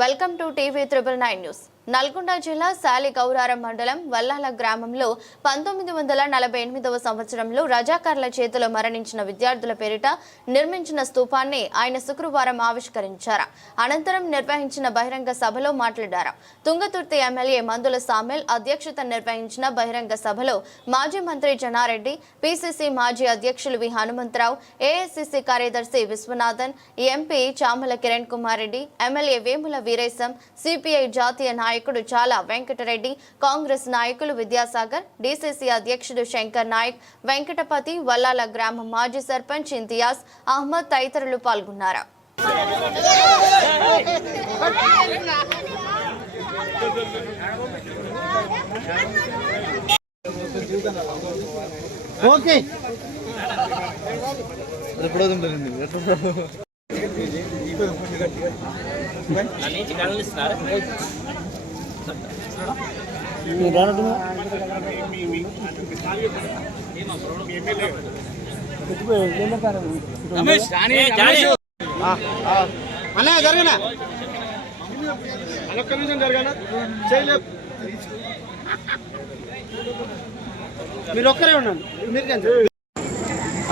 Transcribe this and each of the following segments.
Welcome to TV 999 news. Nalgonda జిల్లా సాలిగౌరారం మండలం వల్లాల గ్రామంలో 1948వ సంవత్సరంలో రజాకార్ల చేతిలో మరణించిన విద్యార్థుల పేరిట నిర్మించిన స్తూపాన్ని ఆయన శుక్రవారం ఆవిష్కరించారు. అనంతరం నిర్వహించిన బహిరంగ సభలో మాట్లాడారు. తుంగతుర్తి ఎమ్మెల్యే మందుల సామెల్ అధ్యక్షత నిర్వహించిన బహిరంగ సభలో మాజీ మంత్రి జనారెడ్డి, పిసిసి మాజీ అధ్యక్షులు వి హనుమంతరావు, ఏఐసిసి కార్యదర్శి Viswanathan, MP Chamala Kiran Kumar Reddy, MLA Vemula Veeresham, CPI జాతీయ నాయకుడు చాలా వెంకటరెడ్డి, కాంగ్రెస్ నాయకులు విద్యాసాగర్, డిసిసి అధ్యక్షుడు శంకర్ నాయక్, వెంకటపతి, వల్లాల గ్రామ మాజీ సర్పంచ్ ఇంతియాజ్ అహ్మద్ తదితరులు పాల్గొన్నారు.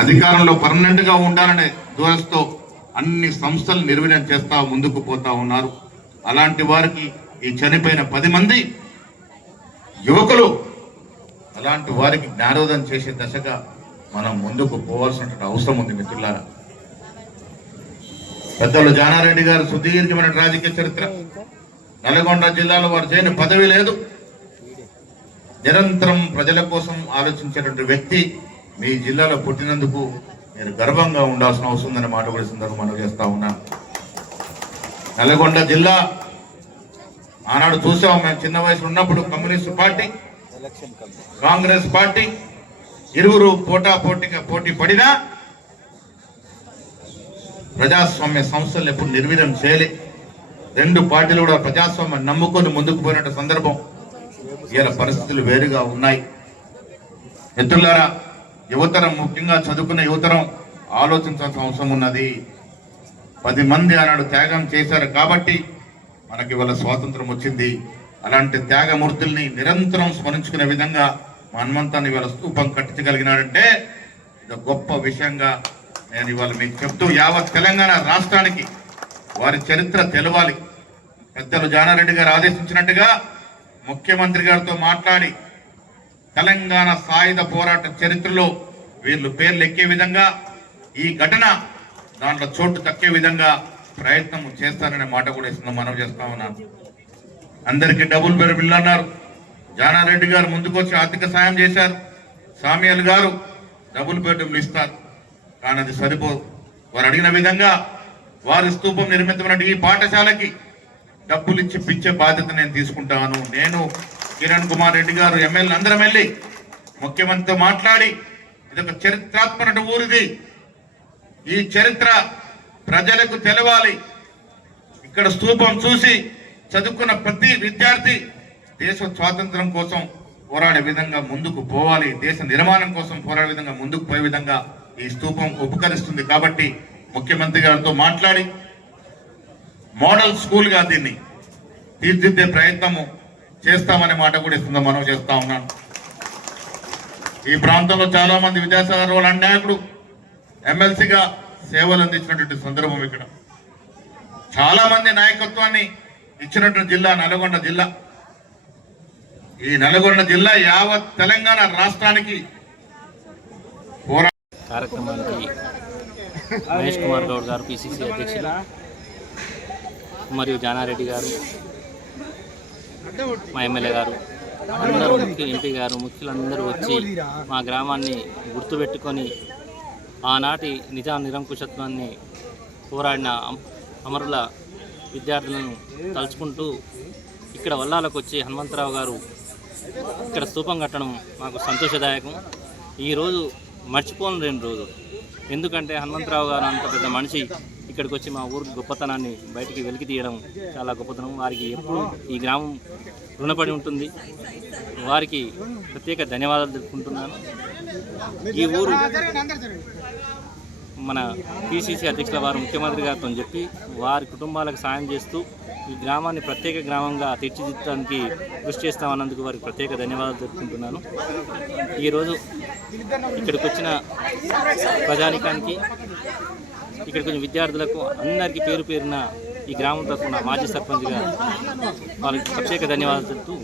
అధికారంలో పర్మనెంట్ గా ఉండాలనే దూరస్తో అన్ని సంస్థలు నిర్వీర్యం చేస్తా ముందుకు పోతా ఉన్నారు. అలాంటి వారికి ఈ చనిపోయిన 10 మంది యువకులు అలాంటి వారికి జ్ఞానోదయం చేసే దశగా మనం ముందుకు పోవాల్సిన అవసరం ఉంది. మిత్రులారా, పెద్దలు జానారెడ్డి గారు సుదీర్ఘమైన రాజకీయ చరిత్ర. నల్గొండ జిల్లాలో వారు చేయని పదవి లేదు. నిరంతరం ప్రజల కోసం ఆలోచించేటువంటి వ్యక్తి. మీ జిల్లాలో పుట్టినందుకు నేను గర్వంగా ఉండాల్సిన అవసరం ఉందనే మాట కూడా సందర్భంగా మనం చేస్తా ఉన్నాను. నల్గొండ జిల్లా ఆనాడు చూసాం. మేము చిన్న వయసులో ఉన్నప్పుడు కమ్యూనిస్టు పార్టీ, కాంగ్రెస్ పార్టీ ఇరువురు పోటీ పడినా ప్రజాస్వామ్య సంస్థలు ఎప్పుడు నిర్వీర్యం చేయలే. 2 పార్టీలు కూడా ప్రజాస్వామ్యం నమ్ముకొని ముందుకు పోయినట్టు సందర్భం. ఇలా పరిస్థితులు వేరుగా ఉన్నాయి. మిత్రులారా, యువతరం, ముఖ్యంగా చదువుకున్న యువతరం ఆలోచించాల్సిన అవసరం ఉన్నది. 10 మంది ఆనాడు త్యాగం చేశారు కాబట్టి మనకి ఇవాళ స్వాతంత్రం వచ్చింది. అలాంటి త్యాగమూర్తుల్ని నిరంతరం స్మరించుకునే విధంగా హనుమంతాన్ని ఇవాళ స్తూపం కట్టించగలిగినాడంటే ఇది గొప్ప విషయంగా నేను ఇవాళ మీకు చెప్తూ, యావత్ తెలంగాణ రాష్ట్రానికి వారి చరిత్ర తెలవాలి. పెద్దలు జానారెడ్డి గారు ఆదేశించినట్టుగా ముఖ్యమంత్రి గారితో మాట్లాడి తెలంగాణ సాయుధ పోరాట చరిత్రలో వీళ్ళు పేర్లు ఎక్కే విధంగా, ఈ ఘటన దాంట్లో చోటు దక్కే విధంగా ప్రయత్నం చేస్తారనే మాట కూడా ఇస్తున్నాం, మనం చేస్తా ఉన్నాను. అందరికీ డబుల్ బెడ్ బిల్లు అన్నారు. జానారెడ్డి గారు ముందుకొచ్చి ఆర్థిక సాయం చేశారు. సామ్యాల్ గారు డబుల్ బెడ్రూమ్లు ఇస్తారు, కానీ అది సరిపోదు. వారు అడిగిన విధంగా వారి స్తూపం నిర్మితమైన ఈ పాఠశాలకి డబ్బులు ఇచ్చి పిచ్చే బాధ్యత నేను తీసుకుంటాను. నేను, కిరణ్ కుమార్ రెడ్డి గారు, ఎమ్మెల్యే అందరం వెళ్ళి ముఖ్యమంత్రితో మాట్లాడి ఇదొక చరిత్రాత్మక ఊరిది, ఈ చరిత్ర ప్రజలకు తెలవాలి. ఇక్కడ స్తూపం చూసి చదువుకున్న ప్రతి విద్యార్థి దేశ స్వాతంత్రం కోసం పోరాడే విధంగా ముందుకు పోవాలి, దేశ నిర్మాణం కోసం పోరాడే విధంగా ముందుకు పోయే విధంగా ఈ స్తూపం ఉపకరిస్తుంది. కాబట్టి ముఖ్యమంత్రి గారితో మాట్లాడి మోడల్ స్కూల్ గా దీన్ని తీర్చిదిద్దే ప్రయత్నము చేస్తామనే మాట కూడా ఇస్తుందో మనం చేస్తా ఉన్నాను. ఈ ప్రాంతంలో చాలా మంది విద్యాసాగర్ వాళ్ళ నాయకుడు ఎమ్మెల్సీగా సేవలు అందించినటువంటి సందర్భం. ఇక్కడ చాలా మంది నాయకత్వాన్ని ఇచ్చినటువంటి జిల్లా నల్గొండ జిల్లా. ఈ నల్గొండ జిల్లా యావత్ తెలంగాణ రాష్ట్రానికి కార్యక్రమానికి మహేష్ కుమార్ గౌడ్ గారు, పిసిసి అధ్యక్షులు, మరియు జానారెడ్డి గారు, మా ఎమ్మెల్యే గారు, అందరూ ఎంపీ గారు, ముఖ్యులందరూ వచ్చి మా గ్రామాన్ని గుర్తుపెట్టుకొని ఆనాటి నిరంకుశత్వాన్ని పోరాడిన అమరుల విద్యార్థులను తలుచుకుంటూ ఇక్కడ వల్లాలకు వచ్చి హనుమంతరావు గారు ఇక్కడ స్తూపం కట్టడం మాకు సంతోషదాయకం. ఈరోజు మర్చిపోలేని రోజు. ఎందుకంటే హనుమంతరావు గారు అంత పెద్ద మనిషి ఇక్కడికి వచ్చి మా ఊరికి గొప్పతనాన్ని బయటికి వెలికి తీయడం చాలా గొప్పతనం. వారికి ఎప్పుడు ఈ గ్రామం రుణపడి ఉంటుంది. వారికి ప్రత్యేక ధన్యవాదాలు తెలుపుకుంటున్నాను. ఈ ఊరు మన పిసిసి అధ్యక్షుల వారు ముఖ్యమంత్రి గారితో చెప్పి వారి కుటుంబాలకు సాయం చేస్తూ ఈ గ్రామాన్ని ప్రత్యేక గ్రామంగా తీర్చిదిద్దడానికి కృషి చేస్తామన్నందుకు వారికి ప్రత్యేక ధన్యవాదాలు తెలుపుకుంటున్నాను. ఈరోజు ఇక్కడికి వచ్చిన ప్రజానికానికి, ఇక్కడికి వచ్చిన విద్యార్థులకు అందరికీ పేరు పేరున ఈ గ్రామం తరఫున మాజీ సర్పంచ్గా వాళ్ళకి ప్రత్యేక ధన్యవాదాలు తెలుపుతూ